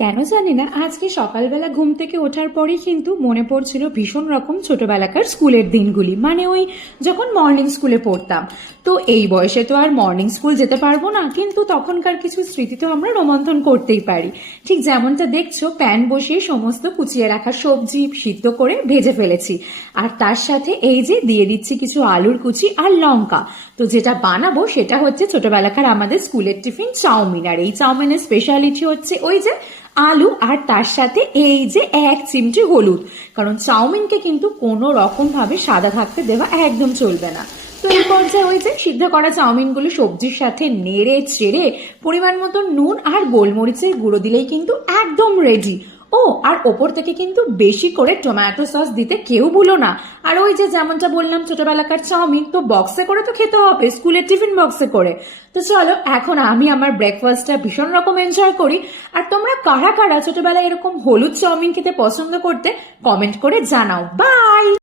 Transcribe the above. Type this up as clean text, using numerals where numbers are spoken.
কেন জানি না আজকে সকালবেলা ঘুম থেকে ওঠার পরেই কিন্তু মনে পড়ছিল ভীষণ রকম ছোটবেলাকার স্কুলের দিনগুলি, মানে ওই যখন মর্নিং স্কুলে পড়তাম। তো এই বয়সে তো আর মর্নিং স্কুল যেতে পারবো না, কিন্তু তখনকার কিছু স্মৃতি তো আমরা রোমন্থন করতেই পারি। ঠিক যেমনটা দেখছো, প্যান বসিয়ে সমস্ত কুচিয়ে রাখা সবজি সিদ্ধ করে ভেজে ফেলেছি, আর তার সাথে এই যে দিয়ে দিচ্ছি কিছু আলুর কুচি আর লঙ্কা। তো যেটা বানাবো সেটা হচ্ছে ছোটবেলাকার আমাদের স্কুলের টিফিন চাউমিন, আর এই চাউমিনের স্পেশালিটি হচ্ছে ওই যে আলু আর তার সাথে এই যে 1 চিমটি হলুদ, কারণ চাউমিনকে কিন্তু কোনো রকম ভাবে সাদা থাকতে দেওয়া একদম চলবে না। তো এই পর্যায়ে ওই যে সিদ্ধ করা চাউমিনগুলো সবজির সাথে নেড়ে চেড়ে পরিমাণ মতো নুন আর গোলমরিচের গুঁড়ো দিলেই কিন্তু একদম রেডি। ও আর ওপর থেকে কিন্তু বেশি করে টমেটো সস দিতে কেউ ভুলো না। আর ওই যে যেমনটা বললাম ছোটবেলাকার চাউমিন তো বক্সে করে তো খেতে হবে, স্কুলের টিফিন বক্সে করে। তো চলো এখন আমি আমার ব্রেকফাস্টটা ভীষণ রকম এনজয় করি। আর তোমরা কারা কারা ছোটবেলায় এরকম হলুদ চাউমিন খেতে পছন্দ করতে কমেন্ট করে জানাও। বাই।